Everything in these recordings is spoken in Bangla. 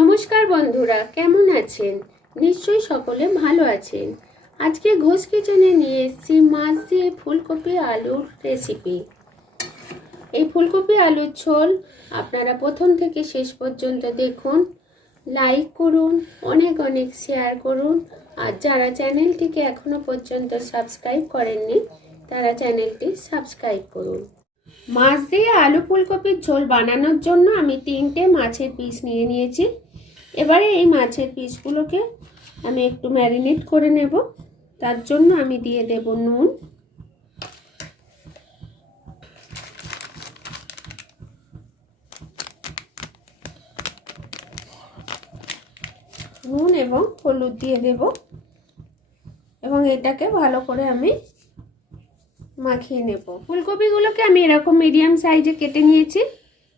নমস্কার বন্ধুরা, কেমন আছেন? নিশ্চয়ই সকলে ভালো আছেন। আজকে ঘোষ কিচেনে নিয়ে এসেছি মাছ দিয়ে ফুলকপি আলুর রেসিপি এই ফুলকপি আলুর ঝোল আপনারা প্রথম থেকে শেষ পর্যন্ত দেখুন লাইক করুন, অনেক অনেক শেয়ার করুন। আর যারা চ্যানেলটিকে এখনও পর্যন্ত সাবস্ক্রাইব করেননি, তারা চ্যানেলটি সাবস্ক্রাইব করুন। মাছ দিয়ে আলু ফুলকপির ঝোল বানানোর জন্য আমি তিনটে মাছের পিস নিয়ে নিয়েছি। এবারে এই মাছের পিসগুলোকে আমি একটু ম্যারিনেট করে নেব। তার জন্য আমি দিয়ে দেব নুন। নুন এবং হলুদ দিয়ে দেব। এবং এটাকে ভালো করে আমি মাখিয়ে নেব। ফুলকপিগুলোকে আমি এরকম মিডিয়াম সাইজে কেটে নিয়েছি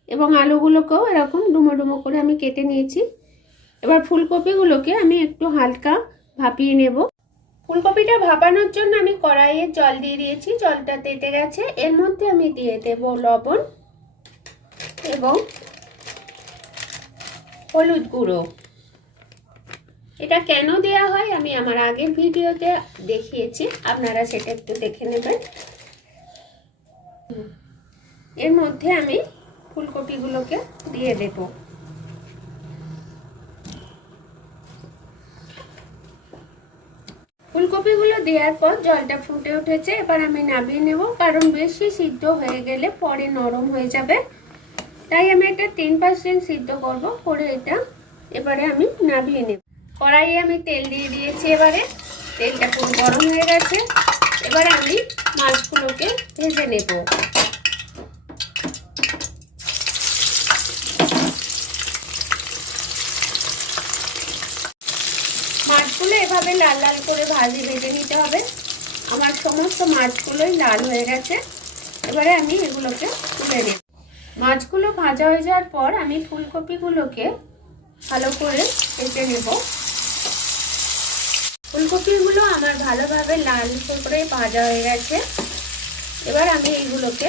এবং আলুগুলোকেও এরকম ডুমো ডুমো করে আমি কেটে নিয়েছি। এবার ফুলকপিগুলোকে আমি একটু হালকা ভাপিয়ে নেব। ফুলকপিটা ভাপানোর জন্য আমি কড়াইয়ে জল দিয়ে দিয়েছি, জলটা তেতে গেছে। এর মধ্যে আমি দিয়ে দেব লবণ এবং হলুদ গুঁড়ো। এটা কেন দেয়া হয় আমি আমার আগের ভিডিওতে দেখিয়েছি, আপনারা সেটা একটু দেখে নেবেন। এর মধ্যে আমি ফুলকপিগুলোকে দিয়ে দেব। ফুলকপিগুলো দেওয়ার পর জলটা ফুটে উঠেছে। এবার আমি নামিয়ে নেব, কারণ বেশি সিদ্ধ হয়ে গেলে পরে নরম হয়ে যাবে। তাই আমি এটা টেন পার্সেন্ট সিদ্ধ করব, করে এটা এবারে আমি নামিয়ে নেব। কড়াইয়ে আমি তেল দিয়ে দিয়েছি এবারে। তেলটা খুব গরম হয়ে গেছে। এবার আমি মাছগুলোকে ভেজে নেব। মাছগুলো এভাবে লাল লাল করে ভাজি ভেজে নিতে হবে। আমার সমস্ত মাছগুলোই লাল হয়ে গেছে। এবারে আমি এগুলোকে তুলে নেব। মাছগুলো ভাজা হয়ে যাওয়ার পর আমি ফুলকপিগুলোকে ভালো করে ভেজে নেব। ফুলকপিগুলো আমার ভালোভাবে লাল করে ভাজা হয়ে গেছে। এবার আমি এইগুলোকে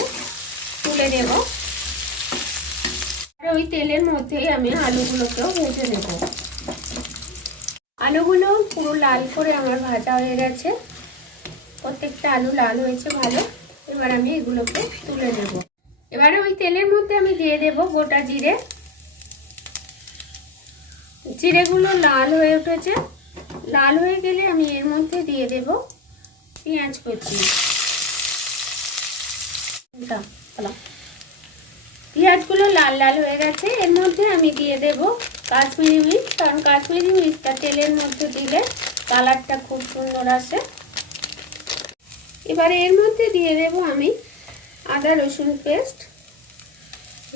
তুলে নেব। আর ওই তেলের মধ্যেই আমি আলুগুলোকেও ভেজে নেব। আলুগুলো পুরো লাল করে আমার ভাজা হয়ে গেছে। প্রত্যেকটা আলু লাল হয়েছে ভালো। এবার আমি এগুলোকে তুলে নেব। এবারে ওই তেলের মধ্যে আমি দিয়ে দেব গোটা জিরে। জিরেগুলো লাল হয়ে উঠেছে। লাল হয়ে গেলে আমি এর মধ্যে দিয়ে দেব পেঁয়াজ কুচি। পেঁয়াজগুলো লাল লাল হয়ে গেছে। এর মধ্যে আমি দিয়ে দেব কাশ্মীরি মির্চ, কারণ কাশ্মীরি মির্চটা তেলের মধ্যে দিলে কালারটা খুব সুন্দর আসে। এবারে এর মধ্যে দিয়ে দেব আমি আদা রসুন পেস্ট।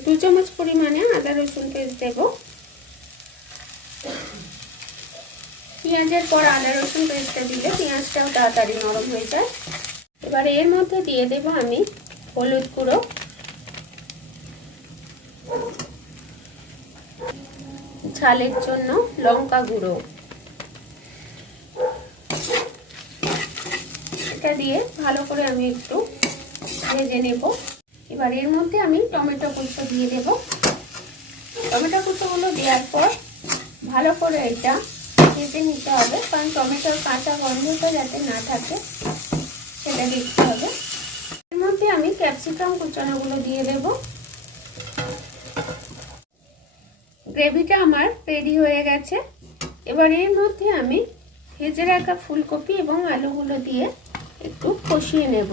দু চামচ পরিমাণে আদা রসুন পেস্ট দেব। পেঁয়াজের পর আদা রসুন পেস্টটা দিলে পেঁয়াজটাও তাড়াতাড়ি নরম হয়ে যায়। এবারে এর মধ্যে দিয়ে দেব আমি হলুদ গুঁড়ো। ঝালের জন্য লঙ্কা গুঁড়ো। এটা দিয়ে ভালো করে আমি একটু ভেজে নেব। এবার এর মধ্যে আমি টমেটো কুচো দিয়ে দেব। টমেটো কুচোগুলো দেওয়ার পর ভালো করে এটা ভেজে নিতে হবে, কারণ টমেটোর কাঁচা গন্ধটা যাতে না থাকে, সেটা দেখতে হবে। এর মধ্যে আমি ক্যাপসিকাম কুচানোগুলো দিয়ে দেব। গ্রেভিটা আমার রেডি হয়ে গেছে। এবার এর মধ্যে আমি ভেজে রাখা ফুলকপি এবং আলুগুলো দিয়ে একটু কষিয়ে নেব।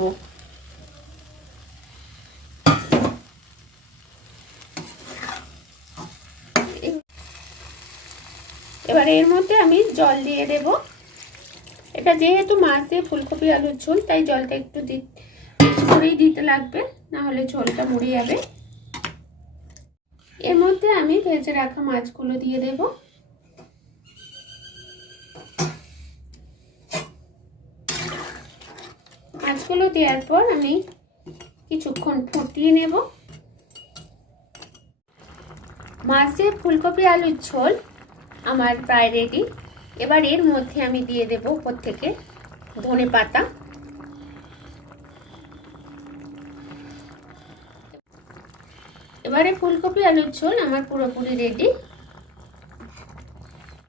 এবার এর মধ্যে আমি জল দিয়ে দেব। এটা যেহেতু মাছ দিয়ে ফুলকপি আলুর ঝোল, তাই জলটা একটু করেই দিতে লাগবে না হলে ঝোলটা মরে যাবে। এর মধ্যে আমি ভেজে রাখা মাছগুলো দিয়ে দেব। মাছগুলো দেওয়ার পর আমি কিছুক্ষণ ফুটিয়ে নেব। মাছ দিয়ে ফুলকপি, আলুর ঝোল আমার প্রায় রেডি এবার এর মধ্যে আমি দিয়ে দেব উপর থেকে ধনে পাতা এবারে ফুলকপি আলুর ঝোল আমার পুরোপুরি রেডি